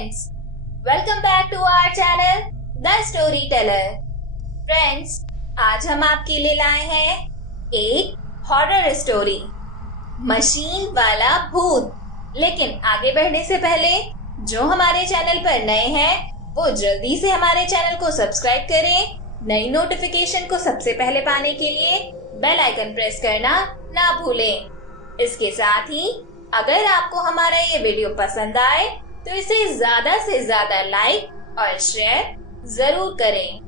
friends, welcome back to our channel The Storyteller। Friends, आज हम आपके लिए लाए हैं एक हॉरर स्टोरी, मशीन वाला भूत। लेकिन आगे बढ़ने से पहले जो हमारे चैनल पर नए हैं वो जल्दी से हमारे चैनल को सब्सक्राइब करें। नई नोटिफिकेशन को सबसे पहले पाने के लिए बेल आइकन प्रेस करना ना भूलें। इसके साथ ही अगर आपको हमारा ये वीडियो पसंद आए तो इसे ज्यादा से ज्यादा लाइक और शेयर जरूर करें।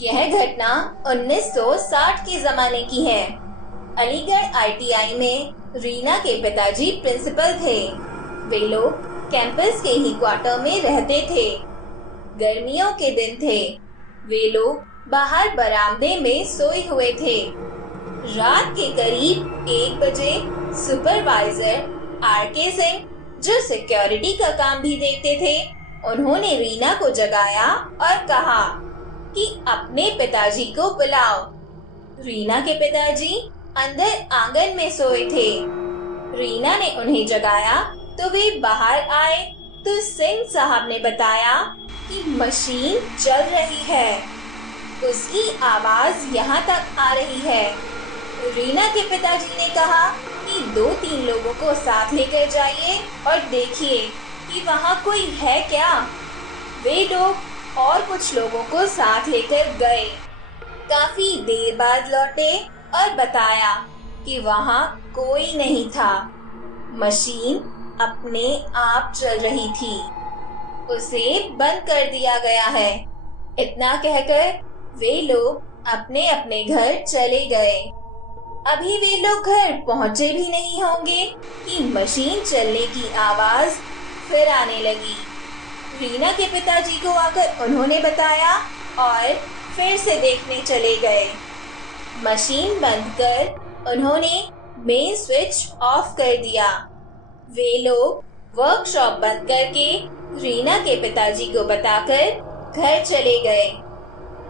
यह घटना 1960 के जमाने की है। अलीगढ़ आईटीआई में रीना के पिताजी प्रिंसिपल थे। वे लोग कैंपस के ही क्वार्टर में रहते थे। गर्मियों के दिन थे। वे लोग बाहर बरामदे में सोए हुए थे। रात के करीब 1 बजे सुपरवाइजर आरके सिंह, जो सिक्योरिटी का काम भी देखते थे, उन्होंने रीना को जगाया और कहा कि अपने पिताजी को बुलाओ। रीना के पिताजी अंदर आंगन में सोए थे। रीना ने उन्हें जगाया तो वे बाहर आए तो सिंह साहब ने बताया कि मशीन चल रही है। उसकी आवाज यहाँ तक आ रही है। रीना के पिताजी ने कहा कि 2-3 लोगों को साथ लेकर जाइए और देखिए कि वहाँ कोई है क्या। वे लोग और कुछ लोगों को साथ लेकर गए। काफी देर बाद लौटे और बताया कि वहाँ कोई नहीं था। मशीन अपने आप चल रही थी। उसे बंद कर दिया गया है। इतना कहकर वे लोग अपने अपने घर चले गए। अभी वे लोग घर पहुंचे भी नहीं होंगे कि मशीन चलने की आवाज फिर आने लगी। रीना के पिताजी को आकर उन्होंने बताया और फिर से देखने चले गए। मशीन बंद कर उन्होंने मेन स्विच ऑफ कर दिया। वे लोग वर्कशॉप बंद करके रीना के पिताजी को बताकर घर चले गए।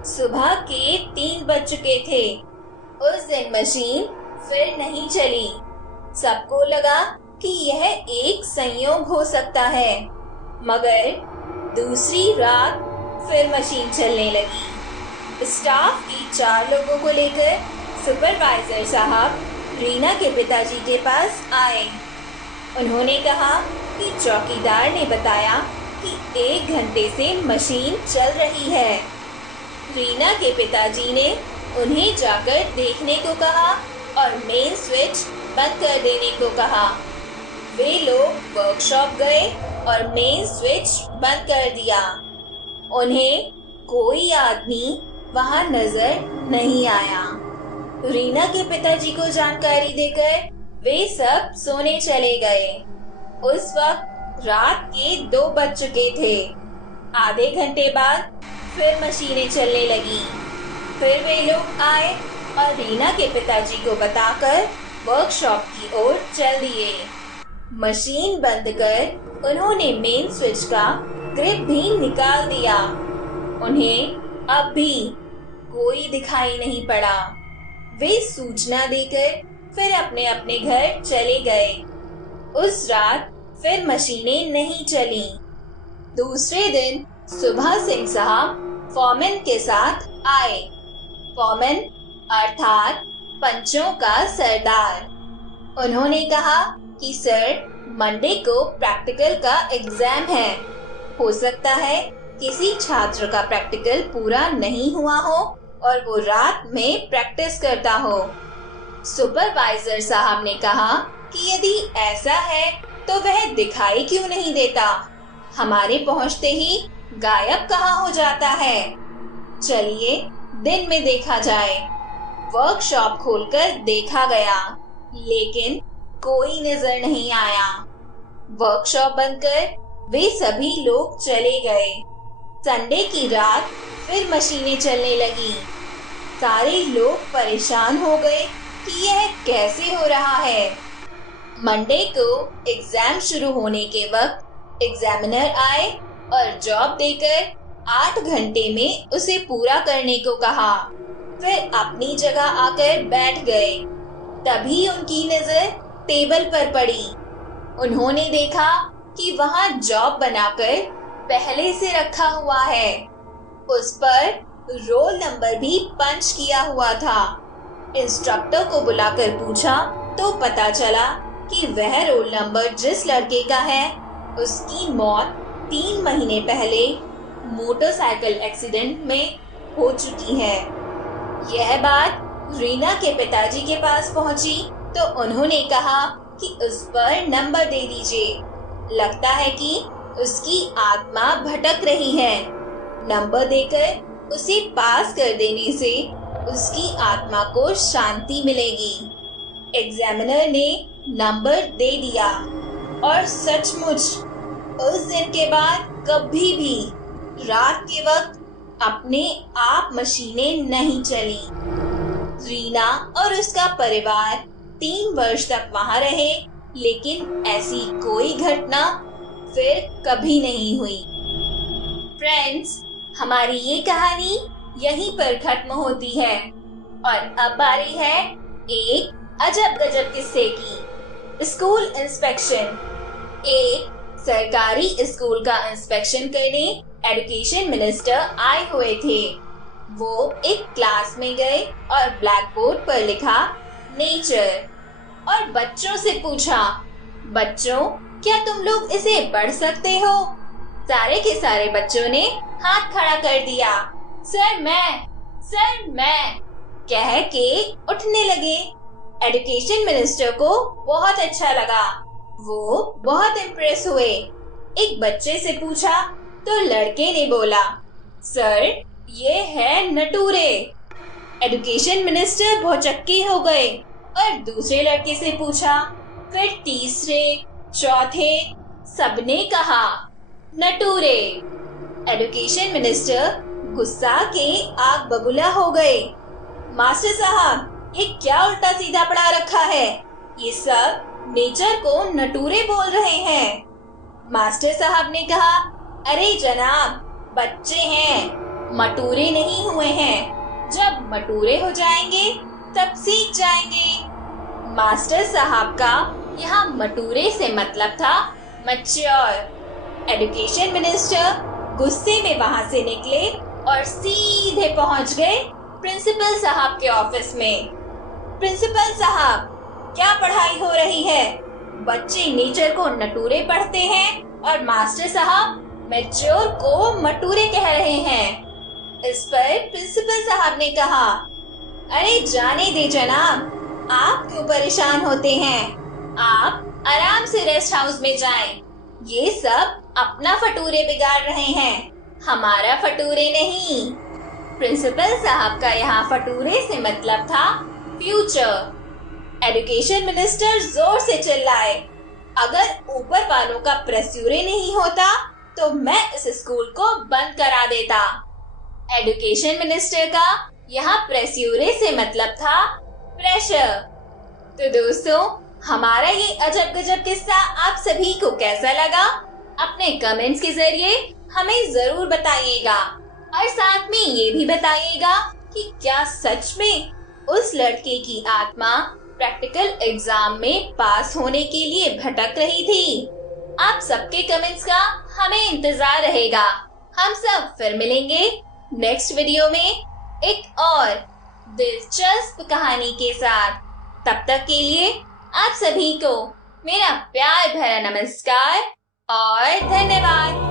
सुबह के 3 बज चुके थे। उस दिन मशीन फिर नहीं चली। सबको लगा कि यह एक संयोग हो सकता है, मगर दूसरी रात फिर मशीन चलने लगी। स्टाफ के 4 लोगों को लेकर सुपरवाइजर साहब रीना के पिताजी के पास आए। उन्होंने कहा कि चौकीदार ने बताया कि 1 घंटे से मशीन चल रही है। रीना के पिताजी ने उन्हें जाकर देखने को कहा और मेन स्विच बंद कर देने को कहा। वे लोग वर्कशॉप गए और मेन स्विच बंद कर दिया। उन्हें कोई आदमी वहां नजर नहीं आया। रीना के पिताजी को जानकारी देकर वे सब सोने चले गए। उस वक्त रात के 2 बज चुके थे। आधे घंटे बाद फिर मशीनें चलने लगी। फिर वे लोग आए और रीना के पिताजी को बताकर वर्कशॉप की ओर चल दिए। मशीन बंद कर उन्होंने मेन स्विच का ग्रिप भी निकाल दिया। उन्हें अब भी कोई दिखाई नहीं पड़ा। वे सूचना देकर फिर अपने अपने घर चले गए। उस रात फिर मशीनें नहीं चलीं। दूसरे दिन सुबह सिंह साहब फॉरमैन के साथ आए। फॉरमैन अर्थात पंचों का सरदार। उन्होंने कहा कि सर, मंडे को प्रैक्टिकल का एग्जाम है। हो सकता है किसी छात्र का प्रैक्टिकल पूरा नहीं हुआ हो और वो रात में प्रैक्टिस करता हो। सुपरवाइजर साहब ने कहा कि यदि ऐसा है तो वह दिखाई क्यों नहीं देता? हमारे पहुंचते ही गायब कहाँ हो जाता है? चलिए दिन में देखा जाए। वर्कशॉप खोलकर देखा गया, लेकिन कोई नजर नहीं आया। वर्कशॉप बंद कर वे सभी लोग चले गए। संडे की रात फिर मशीनें चलने लगी। सारे लोग परेशान हो गए कि यह कैसे हो रहा है। मंडे को एग्जाम शुरू होने के वक्त एग्जामिनर आए और जॉब देकर 8 घंटे में उसे पूरा करने को कहा। फिर अपनी जगह आकर बैठ गए। तभी उनकी नजर टेबल पर पड़ी। उन्होंने देखा कि वहाँ जॉब बनाकर पहले से रखा हुआ है। उस पर रोल नंबर भी पंच किया हुआ था। इंस्ट्रक्टर को बुलाकर पूछा तो पता चला कि वह रोल नंबर जिस लड़के का है उसकी मौत 3 महीने पहले मोटरसाइकिल एक्सीडेंट में हो चुकी है। यह बात रीना के पिताजी के पास पहुंची तो उन्होंने कहा कि उस पर नंबर दे दीजिए, लगता है कि उसकी आत्मा भटक रही है। नंबर देकर उसे पास कर देने से उसकी आत्मा को शांति मिलेगी। एग्जामिनर ने नंबर दे दिया और सचमुच उस दिन के बाद कभी भी रात के वक्त अपने आप मशीनें नहीं चली। रीना और उसका परिवार 3 वर्ष तक वहां रहे, लेकिन ऐसी कोई घटना फिर कभी नहीं हुई। फ्रेंड्स, हमारी ये कहानी यहीं पर खत्म होती है और अब बारी है एक अजब गजब किस्से की। School inspection. एक सरकारी स्कूल का इंस्पेक्शन करने एजुकेशन मिनिस्टर आए हुए थे। वो एक क्लास में गए और ब्लैक बोर्ड पर लिखा नेचर और बच्चों से पूछा, बच्चों क्या तुम लोग इसे पढ़ सकते हो? सारे के सारे बच्चों ने हाथ खड़ा कर दिया। सर मैं कह के उठने लगे। एजुकेशन मिनिस्टर को बहुत अच्छा लगा, वो बहुत इम्प्रेस हुए। एक बच्चे से पूछा तो लड़के ने बोला, सर ये है नटूरे। एजुकेशन मिनिस्टर भौचक्के हो गए और दूसरे लड़के से पूछा, फिर तीसरे चौथे, सबने कहा नटूरे। एजुकेशन मिनिस्टर गुस्सा के आग बबूला हो गए। मास्टर साहब, ये क्या उल्टा सीधा पढ़ा रखा है? ये सब नेचर को नटूरे बोल रहे हैं। मास्टर साहब ने कहा, अरे जनाब, बच्चे हैं, मटूरे नहीं हुए हैं। जब मटूरे हो जाएंगे तब सीख जाएंगे। मास्टर साहब का यहाँ मटूरे से मतलब था मैच्योर। एजुकेशन मिनिस्टर गुस्से में वहाँ से निकले और सीधे पहुँच गए प्रिंसिपल साहब के ऑफिस में। प्रिंसिपल साहब, क्या पढ़ाई हो रही है? बच्चे नेचर को नटूरे पढ़ते हैं और मास्टर साहब मैच्योर को मटूरे कह रहे हैं। इस पर प्रिंसिपल साहब ने कहा, अरे जाने दे जनाब, आप क्यों परेशान होते हैं? आप आराम से रेस्ट हाउस में जाएं। ये सब अपना फटूरे बिगाड़ रहे हैं, हमारा फटूरे नहीं। प्रिंसिपल साहब का यहाँ फटूरे से मतलब था फ्यूचर। एजुकेशन मिनिस्टर जोर से चिल्लाए, अगर ऊपर वालों का प्रेस्यूरे नहीं होता तो मैं इस स्कूल को बंद करा देता। एजुकेशन मिनिस्टर का यहाँ प्रेस्यूरे से मतलब था प्रेशर। तो दोस्तों, हमारा ये अजब गजब किस्सा आप सभी को कैसा लगा? अपने कमेंट्स के जरिए हमें जरूर बताइएगा और साथ में ये भी बताइएगा कि क्या सच में उस लड़के की आत्मा प्रैक्टिकल एग्जाम में पास होने के लिए भटक रही थी? आप सबके कमेंट्स का हमें इंतजार रहेगा। हम सब फिर मिलेंगे नेक्स्ट वीडियो में एक और दिलचस्प कहानी के साथ। तब तक के लिए आप सभी को मेरा प्यार भरा नमस्कार और धन्यवाद।